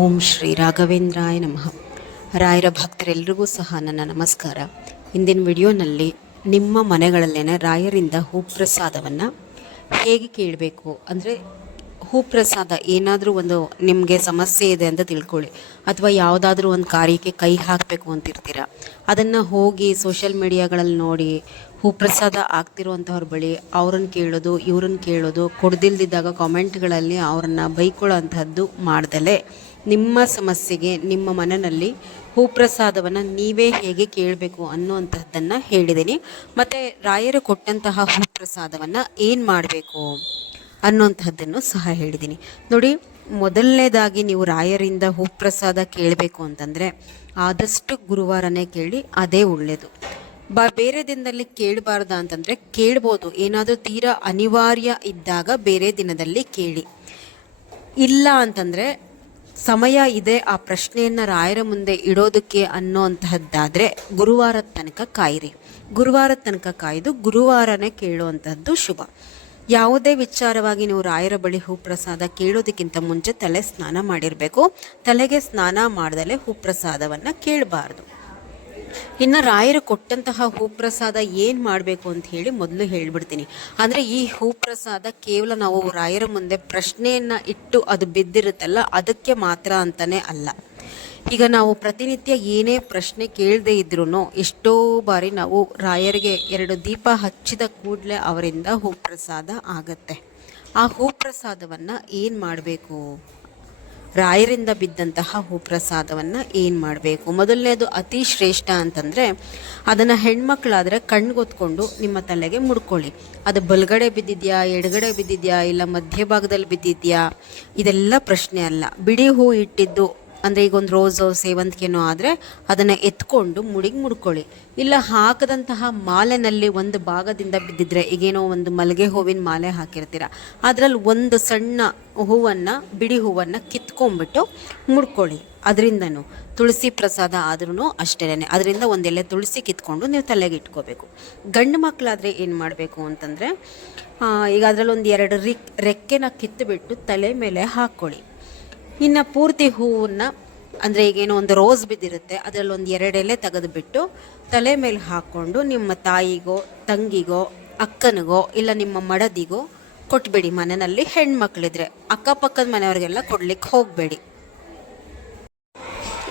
ಓಂ ಶ್ರೀ ರಾಘವೇಂದ್ರಾಯ ನಮಃ. ರಾಯರ ಭಕ್ತರೆಲ್ಲರಿಗೂ ಸಹ ನನ್ನ ನಮಸ್ಕಾರ. ಇಂದಿನ ವಿಡಿಯೋನಲ್ಲಿ ನಿಮ್ಮ ಮನೆಗಳಲ್ಲೇನೆ ರಾಯರಿಂದ ಹೂಪ್ರಸಾದವನ್ನು ಹೇಗೆ ಕೇಳಬೇಕು ಅಂದರೆ, ಹೂಪ್ರಸಾದ ಏನಾದರೂ ಒಂದು ನಿಮಗೆ ಸಮಸ್ಯೆ ಇದೆ ಅಂತ ತಿಳ್ಕೊಳ್ಳಿ, ಅಥವಾ ಯಾವುದಾದ್ರೂ ಒಂದು ಕಾರ್ಯಕ್ಕೆ ಕೈ ಹಾಕಬೇಕು ಅಂತಿರ್ತೀರ, ಅದನ್ನು ಹೋಗಿ ಸೋಷಿಯಲ್ ಮೀಡಿಯಾಗಳಲ್ಲಿ ನೋಡಿ ಹೂಪ್ರಸಾದ ಆಗ್ತಿರುವಂಥವ್ರ ಬಳಿ ಅವ್ರನ್ನ ಕೇಳೋದು, ಇವ್ರನ್ನ ಕೇಳೋದು, ಕೊಡ್ದಿಲ್ದಿದ್ದಾಗ ಕಾಮೆಂಟ್ಗಳಲ್ಲಿ ಅವ್ರನ್ನ ಬೈಕೊಳ್ಳೋ ಅಂಥದ್ದು ಮಾಡ್ದಲೇ ನಿಮ್ಮ ಸಮಸ್ಯೆಗೆ ನಿಮ್ಮ ಮನೆಯಲ್ಲಿ ಹೂಪ್ರಸಾದವನ್ನು ನೀವೇ ಹೇಗೆ ಕೇಳಬೇಕು ಅನ್ನುವಂಥದ್ದನ್ನು ಹೇಳಿದ್ದೀನಿ. ಮತ್ತು ರಾಯರು ಕೊಟ್ಟಂತಹ ಹೂಪ್ರಸಾದವನ್ನು ಏನು ಮಾಡಬೇಕು ಅನ್ನುವಂಥದ್ದನ್ನು ಸಹ ಹೇಳಿದ್ದೀನಿ. ನೋಡಿ, ಮೊದಲನೇದಾಗಿ ನೀವು ರಾಯರಿಂದ ಹೂಪ್ರಸಾದ ಕೇಳಬೇಕು ಅಂತಂದರೆ ಆದಷ್ಟು ಗುರುವಾರನೇ ಕೇಳಿ, ಅದೇ ಒಳ್ಳೆಯದು. ಬೇರೆ ದಿನದಲ್ಲಿ ಕೇಳಬಾರ್ದ ಅಂತಂದರೆ ಕೇಳ್ಬೋದು, ಏನಾದರೂ ತೀರಾ ಅನಿವಾರ್ಯ ಇದ್ದಾಗ ಬೇರೆ ದಿನದಲ್ಲಿ ಕೇಳಿ. ಇಲ್ಲ ಅಂತಂದರೆ ಸಮಯ ಇದೆ ಆ ಪ್ರಶ್ನೆಯನ್ನು ರಾಯರ ಮುಂದೆ ಇಡೋದಕ್ಕೆ ಅನ್ನೋಂತಹದ್ದಾದರೆ ಗುರುವಾರದ ತನಕ ಕಾಯಿರಿ. ಗುರುವಾರದ ತನಕ ಕಾಯ್ದು ಗುರುವಾರನೇ ಕೇಳುವಂಥದ್ದು ಶುಭ. ಯಾವುದೇ ವಿಚಾರವಾಗಿ ನೀವು ರಾಯರ ಬಳಿ ಹೂಪ್ರಸಾದ ಕೇಳೋದಕ್ಕಿಂತ ಮುಂಚೆ ತಲೆ ಸ್ನಾನ ಮಾಡಿರಬೇಕು. ತಲೆಗೆ ಸ್ನಾನ ಮಾಡ್ದಲೇ ಹೂಪ್ರಸಾದವನ್ನು ಕೇಳಬಾರ್ದು. ಇನ್ನು ರಾಯರು ಕೊಟ್ಟಂತಹ ಹೂಪ್ರಸಾದ ಏನು ಮಾಡಬೇಕು ಅಂತ ಹೇಳಿ ಮೊದಲು ಹೇಳಿಬಿಡ್ತೀನಿ. ಅಂದರೆ ಈ ಹೂಪ್ರಸಾದ ಕೇವಲ ನಾವು ರಾಯರ ಮುಂದೆ ಪ್ರಶ್ನೆಯನ್ನು ಇಟ್ಟು ಅದು ಬಿದ್ದಿರುತ್ತಲ್ಲ, ಅದಕ್ಕೆ ಮಾತ್ರ ಅಂತಲೇ ಅಲ್ಲ. ಈಗ ನಾವು ಪ್ರತಿನಿತ್ಯ ಏನೇ ಪ್ರಶ್ನೆ ಕೇಳದೇ ಇದ್ರೂ ಎಷ್ಟೋ ಬಾರಿ ನಾವು ರಾಯರಿಗೆ 2 ದೀಪ ಹಚ್ಚಿದ ಕೂಡಲೇ ಅವರಿಂದ ಹೂಪ್ರಸಾದ ಆಗತ್ತೆ. ಆ ಹೂಪ್ರಸಾದವನ್ನು ಏನು ಮಾಡಬೇಕು? ರಾಯರಿಂದ ಬಿದ್ದಂತಹ ಹೂಪ್ರಸಾದವನ್ನು ಏನು ಮಾಡಬೇಕು? ಮೊದಲನೇದು ಅತಿ ಶ್ರೇಷ್ಠ ಅಂತಂದರೆ, ಅದನ್ನು ಹೆಣ್ಮಕ್ಳಾದರೆ ಕಣ್ಗೊತ್ಕೊಂಡು ನಿಮ್ಮ ತಲೆಗೆ ಮುಡ್ಕೊಳ್ಳಿ. ಅದು ಬಲಗಡೆ ಬಿದ್ದಿದೆಯಾ, ಎಡಗಡೆ ಬಿದ್ದಿದೆಯಾ, ಇಲ್ಲ ಮಧ್ಯಭಾಗದಲ್ಲಿ ಬಿದ್ದಿದೆಯಾ, ಇದೆಲ್ಲ ಪ್ರಶ್ನೆ ಅಲ್ಲ. ಬಿಡಿ ಹೂ ಇಟ್ಟಿದ್ದು ಅಂದರೆ ಈಗ ಒಂದು ರೋಸೋ ಸೇವಂತಿಗೆನೋ ಆದರೆ ಅದನ್ನು ಎತ್ಕೊಂಡು ಮುಡಿಗೆ ಮುಡ್ಕೊಳ್ಳಿ. ಇಲ್ಲ ಹಾಕದಂತಹ ಮಾಲೆನಲ್ಲಿ ಒಂದು ಭಾಗದಿಂದ ಬಿದ್ದಿದ್ರೆ, ಈಗೇನೋ ಒಂದು ಮಲ್ಲಿಗೆ ಹೂವಿನ ಮಾಲೆ ಹಾಕಿರ್ತೀರ, ಅದರಲ್ಲಿ ಒಂದು ಸಣ್ಣ ಹೂವನ್ನು, ಬಿಡಿ ಹೂವನ್ನು ಕಿತ್ಕೊಂಡ್ಬಿಟ್ಟು ಮುಡ್ಕೊಳ್ಳಿ. ಅದರಿಂದನೂ ತುಳಸಿ ಪ್ರಸಾದ ಆದ್ರೂ ಅಷ್ಟೇ, ಅದರಿಂದ ಒಂದೆಲೆ ತುಳಸಿ ಕಿತ್ಕೊಂಡು ನೀವು ತಲೆಗೆ ಇಟ್ಕೋಬೇಕು. ಗಂಡು ಮಕ್ಕಳಾದರೆ ಏನು ಮಾಡಬೇಕು ಅಂತಂದರೆ, ಈಗ ಅದರಲ್ಲಿ ಒಂದು 2 ರೆಕ್ಕೆನ ಕಿತ್ತುಬಿಟ್ಟು ತಲೆ ಮೇಲೆ ಹಾಕ್ಕೊಳ್ಳಿ. ಇನ್ನು ಪೂರ್ತಿ ಹೂವನ್ನು ಅಂದರೆ ಈಗೇನೋ ಒಂದು ರೋಸ್ ಬಿದ್ದಿರುತ್ತೆ, ಅದರಲ್ಲಿ ಒಂದು 2 ಎಲೆ ತೆಗೆದುಬಿಟ್ಟು ತಲೆ ಮೇಲೆ ಹಾಕ್ಕೊಂಡು ನಿಮ್ಮ ತಾಯಿಗೋ, ತಂಗಿಗೋ, ಅಕ್ಕನಿಗೋ, ಇಲ್ಲ ನಿಮ್ಮ ಮಡದಿಗೋ ಕೊಟ್ಬಿಡಿ. ಮನೆಯಲ್ಲಿ ಹೆಣ್ಮಕ್ಳಿದ್ರೆ ಅಕ್ಕಪಕ್ಕದ ಮನೆಯವ್ರಿಗೆಲ್ಲ ಕೊಡ್ಲಿಕ್ಕೆ ಹೋಗಬೇಡಿ.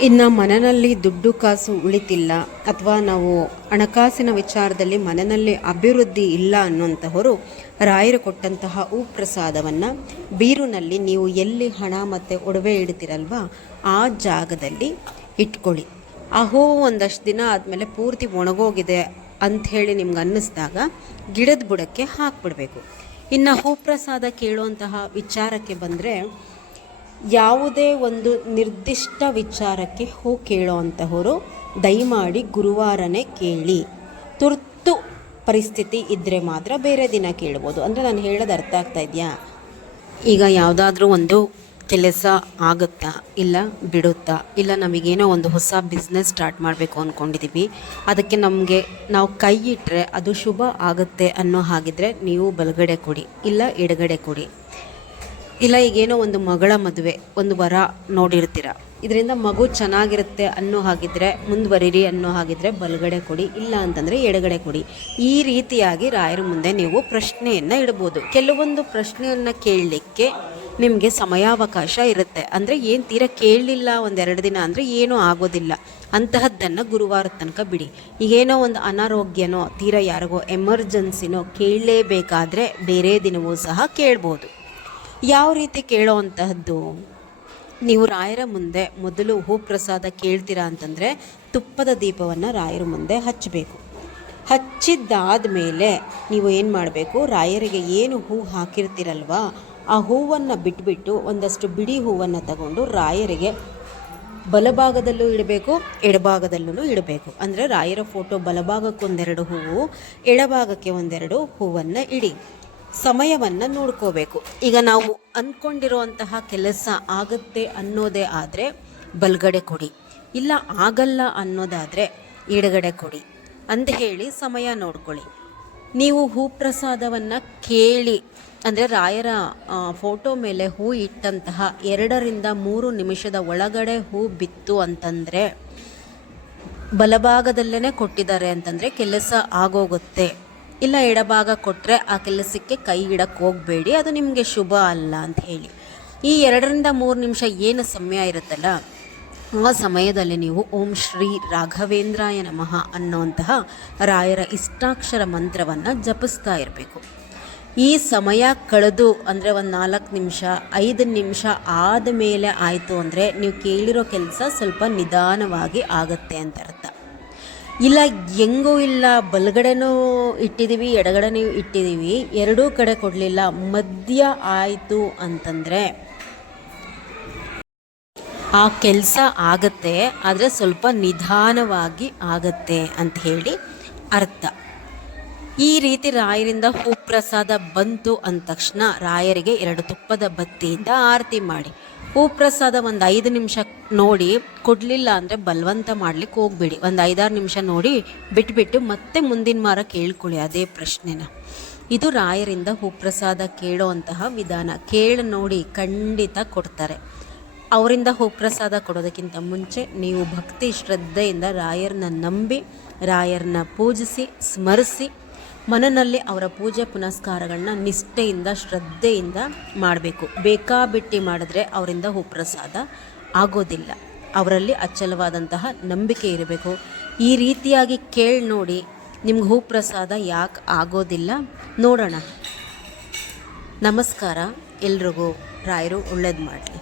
ಇನ್ನು ಮನೆಯಲ್ಲಿ ದುಡ್ಡು ಕಾಸು ಉಳಿತಿಲ್ಲ, ಅಥವಾ ನಾವು ಹಣಕಾಸಿನ ವಿಚಾರದಲ್ಲಿ ಮನೆಯಲ್ಲಿ ಅಭಿವೃದ್ಧಿ ಇಲ್ಲ ಅನ್ನುವಂತಹವರು ರಾಯರು ಕೊಟ್ಟಂತಹ ಹೂಪ್ರಸಾದವನ್ನು ಬೀರುನಲ್ಲಿ ನೀವು ಎಲ್ಲಿ ಹಣ ಮತ್ತು ಒಡವೆ ಇಡ್ತೀರಲ್ವ ಆ ಜಾಗದಲ್ಲಿ ಇಟ್ಕೊಳ್ಳಿ. ಆ ಹೂವು ಒಂದಷ್ಟು ದಿನ ಆದಮೇಲೆ ಪೂರ್ತಿ ಒಣಗೋಗಿದೆ ಅಂಥೇಳಿ ನಿಮ್ಗೆ ಅನ್ನಿಸ್ದಾಗ ಗಿಡದ ಬುಡಕ್ಕೆ ಹಾಕ್ಬಿಡ್ಬೇಕು. ಇನ್ನು ಹೂಪ್ರಸಾದ ಕೇಳುವಂತಹ ವಿಚಾರಕ್ಕೆ ಬಂದರೆ, ಯಾವುದೇ ಒಂದು ನಿರ್ದಿಷ್ಟ ವಿಚಾರಕ್ಕೆ ಹೂ ಕೇಳೋ ಅಂಥವರು ದಯಮಾಡಿ ಗುರುವಾರನೇ ಕೇಳಿ. ತುರ್ತು ಪರಿಸ್ಥಿತಿ ಇದ್ದರೆ ಮಾತ್ರ ಬೇರೆ ದಿನ ಕೇಳ್ಬೋದು. ಅಂದರೆ ನಾನು ಹೇಳೋದು ಅರ್ಥ ಆಗ್ತಾ ಇದೆಯಾ? ಈಗ ಯಾವುದಾದ್ರೂ ಒಂದು ಕೆಲಸ ಆಗುತ್ತಾ, ಇಲ್ಲ ಬಿಡುತ್ತಾ, ಇಲ್ಲ ನಮಗೇನೋ ಒಂದು ಹೊಸ ಬಿಸ್ನೆಸ್ ಸ್ಟಾರ್ಟ್ ಮಾಡಬೇಕು ಅಂದ್ಕೊಂಡಿದ್ದೀವಿ, ಅದಕ್ಕೆ ನಾವು ಕೈ ಇಟ್ಟರೆ ಅದು ಶುಭ ಆಗುತ್ತೆ ಅನ್ನೋ ಹಾಗಿದ್ರೆ ನೀವು ಬಲಗಡೆ ಕೊಡಿ, ಇಲ್ಲ ಎಡಗಡೆ ಕೊಡಿ. ಇಲ್ಲ ಈಗೇನೋ ಒಂದು ಮಗಳ ಮದುವೆ, ಒಂದು ವರ ನೋಡಿರ್ತೀರ, ಇದರಿಂದ ಮಗು ಚೆನ್ನಾಗಿರುತ್ತೆ ಅನ್ನೋ ಹಾಗಿದ್ರೆ ಮುಂದುವರಿರಿ ಅನ್ನೋ ಹಾಗಿದ್ರೆ ಬಲಗಡೆ ಕೊಡಿ, ಇಲ್ಲ ಅಂತಂದರೆ ಎಡಗಡೆ ಕೊಡಿ. ಈ ರೀತಿಯಾಗಿ ರಾಯರ ಮುಂದೆ ನೀವು ಪ್ರಶ್ನೆಯನ್ನು ಇಡ್ಬೋದು. ಕೆಲವೊಂದು ಪ್ರಶ್ನೆಯನ್ನು ಕೇಳಲಿಕ್ಕೆ ನಿಮಗೆ ಸಮಯಾವಕಾಶ ಇರುತ್ತೆ. ಅಂದರೆ ಏನು ತೀರಾ ಕೇಳಲಿಲ್ಲ 1-2 ದಿನ ಅಂದರೆ ಏನೂ ಆಗೋದಿಲ್ಲ, ಅಂತಹದ್ದನ್ನು ಗುರುವಾರದ ತನಕ ಬಿಡಿ. ಈಗೇನೋ ಒಂದು ಅನಾರೋಗ್ಯನೋ, ತೀರಾ ಯಾರಿಗೋ ಎಮರ್ಜೆನ್ಸಿನೋ ಕೇಳಲೇಬೇಕಾದ್ರೆ ಬೇರೆ ದಿನವೂ ಸಹ ಕೇಳ್ಬೋದು. ಯಾವ ರೀತಿ ಕೇಳೋ ಅಂತಹದ್ದು? ನೀವು ರಾಯರ ಮುಂದೆ ಮೊದಲು ಹೂಪ್ರಸಾದ ಕೇಳ್ತೀರಾ ಅಂತಂದರೆ ತುಪ್ಪದ ದೀಪವನ್ನು ರಾಯರ ಮುಂದೆ ಹಚ್ಚಬೇಕು. ಹಚ್ಚಿದ್ದಾದ ಮೇಲೆ ನೀವು ಏನು ಮಾಡಬೇಕು, ರಾಯರಿಗೆ ಏನು ಹೂ ಹಾಕಿರ್ತೀರಲ್ವ ಆ ಹೂವನ್ನು ಬಿಟ್ಬಿಟ್ಟು ಒಂದಷ್ಟು ಬಿಡಿ ಹೂವನ್ನು ತಗೊಂಡು ರಾಯರಿಗೆ ಬಲಭಾಗದಲ್ಲೂ ಇಡಬೇಕು, ಎಡಭಾಗದಲ್ಲೂ ಇಡಬೇಕು. ಅಂದರೆ ರಾಯರ ಫೋಟೋ ಬಲಭಾಗಕ್ಕೆ 1-2 ಹೂವು, ಎಡಭಾಗಕ್ಕೆ 1-2 ಹೂವನ್ನು ಇಡಿ. ಸಮಯವನ್ನು ನೋಡ್ಕೋಬೇಕು. ಈಗ ನಾವು ಅಂದ್ಕೊಂಡಿರುವಂತಹ ಕೆಲಸ ಆಗುತ್ತೆ ಅನ್ನೋದೇ ಆದರೆ ಬಲಗಡೆ ಕೊಡಿ, ಇಲ್ಲ ಆಗಲ್ಲ ಅನ್ನೋದಾದರೆ ಎಡಗಡೆ ಕೊಡಿ ಅಂತ ಹೇಳಿ ಸಮಯ ನೋಡ್ಕೊಳ್ಳಿ. ನೀವು ಹೂಪ್ರಸಾದವನ್ನು ಕೇಳಿ ಅಂದರೆ ರಾಯರ ಫೋಟೋ ಮೇಲೆ ಹೂ ಇಟ್ಟಂತಹ 2-3 ನಿಮಿಷದ ಒಳಗಡೆ ಹೂ ಬಿತ್ತು ಅಂತಂದರೆ, ಬಲಭಾಗದಲ್ಲೇ ಕೊಟ್ಟಿದ್ದಾರೆ ಅಂತಂದರೆ ಕೆಲಸ ಆಗೋಗುತ್ತೆ. ಇಲ್ಲ ಎಡಭಾಗ ಕೊಟ್ಟರೆ ಆ ಕೆಲಸಕ್ಕೆ ಕೈ ಇಡಕ್ಕೆ ಹೋಗಬೇಡಿ, ಅದು ನಿಮಗೆ ಶುಭ ಅಲ್ಲ ಅಂತ ಹೇಳಿ. ಈ 2-3 ನಿಮಿಷ ಏನು ಸಮಯ ಇರುತ್ತಲ್ಲ, ಆ ಸಮಯದಲ್ಲಿ ನೀವು ಓಂ ಶ್ರೀ ರಾಘವೇಂದ್ರಾಯ ನಮಃ ಅನ್ನುವಂತಹ ರಾಯರ ಇಷ್ಟಾಕ್ಷರ ಮಂತ್ರವನ್ನು ಜಪಿಸ್ತಾ ಇರಬೇಕು. ಈ ಸಮಯ ಕಳೆದು ಅಂದರೆ ಒಂದು 4 ನಿಮಿಷ 5 ನಿಮಿಷ ಆದಮೇಲೆ ಆಯಿತು ಅಂದರೆ ನೀವು ಕೇಳಿರೋ ಕೆಲಸ ಸ್ವಲ್ಪ ನಿಧಾನವಾಗಿ ಆಗುತ್ತೆ ಅಂತ ಅರ್ಥ. ಇಲ್ಲ ಹೆಂಗೂ ಇಲ್ಲ, ಬಲಗಡೆನೂ ಇಟ್ಟಿದ್ದೀವಿ ಎಡಗಡೆನೂ ಇಟ್ಟಿದ್ದೀವಿ, ಎರಡೂ ಕಡೆ ಕೊಡಲಿಲ್ಲ, ಮಧ್ಯ ಆಯಿತು ಅಂತಂದರೆ ಆ ಕೆಲಸ ಆಗತ್ತೆ, ಆದರೆ ಸ್ವಲ್ಪ ನಿಧಾನವಾಗಿ ಆಗತ್ತೆ ಅಂತ ಹೇಳಿ ಅರ್ಥ. ಈ ರೀತಿ ರಾಯರಿಂದ ಹೂ ಪ್ರಸಾದ ಬಂತು ಅಂದ ತಕ್ಷಣ ರಾಯರಿಗೆ 2 ತುಪ್ಪದ ಬತ್ತಿಯಿಂದ ಆರತಿ ಮಾಡಿ. ಹೂ ಪ್ರಸಾದ ಒಂದು 5 ನಿಮಿಷ ನೋಡಿ ಕೊಡಲಿಲ್ಲ ಅಂದರೆ ಬಲವಂತ ಮಾಡಲಿಕ್ಕೆ ಹೋಗಬೇಡಿ. ಒಂದು 5-6 ನಿಮಿಷ ನೋಡಿ ಬಿಟ್ಬಿಟ್ಟು ಮತ್ತೆ ಮುಂದಿನ ವಾರ ಕೇಳ್ಕೊಳ್ಳಿ ಅದೇ ಪ್ರಶ್ನೆನ. ಇದು ರಾಯರಿಂದ ಹೂ ಪ್ರಸಾದ ಕೇಳೋವಂತಹ ವಿಧಾನ. ಕೇಳಿ ನೋಡಿ, ಖಂಡಿತ ಕೊಡ್ತಾರೆ. ಅವರಿಂದ ಹೂ ಪ್ರಸಾದ ಕೊಡೋದಕ್ಕಿಂತ ಮುಂಚೆ ನೀವು ಭಕ್ತಿ ಶ್ರದ್ಧೆಯಿಂದ ರಾಯರನ್ನ ನಂಬಿ, ರಾಯರನ್ನ ಪೂಜಿಸಿ ಸ್ಮರಿಸಿ, ಮನೆಯಲ್ಲಿ ಅವರ ಪೂಜೆ ಪುನಸ್ಕಾರಗಳನ್ನ ನಿಷ್ಠೆಯಿಂದ ಶ್ರದ್ಧೆಯಿಂದ ಮಾಡಬೇಕು. ಬೇಕಾಬಿಟ್ಟಿ ಮಾಡಿದ್ರೆ ಅವರಿಂದ ಹೂ ಪ್ರಸಾದ ಆಗೋದಿಲ್ಲ. ಅವರಲ್ಲಿ ಅಚಲವಾದಂತಹ ನಂಬಿಕೆ ಇರಬೇಕು. ಈ ರೀತಿಯಾಗಿ ಕೇಳಿ ನೋಡಿ, ನಿಮ್ಗೆ ಹೂ ಪ್ರಸಾದ ಯಾಕೆ ಆಗೋದಿಲ್ಲ ನೋಡೋಣ. ನಮಸ್ಕಾರ. ಎಲ್ರಿಗೂ ರಾಯರು ಒಳ್ಳೇದು ಮಾಡಲಿ.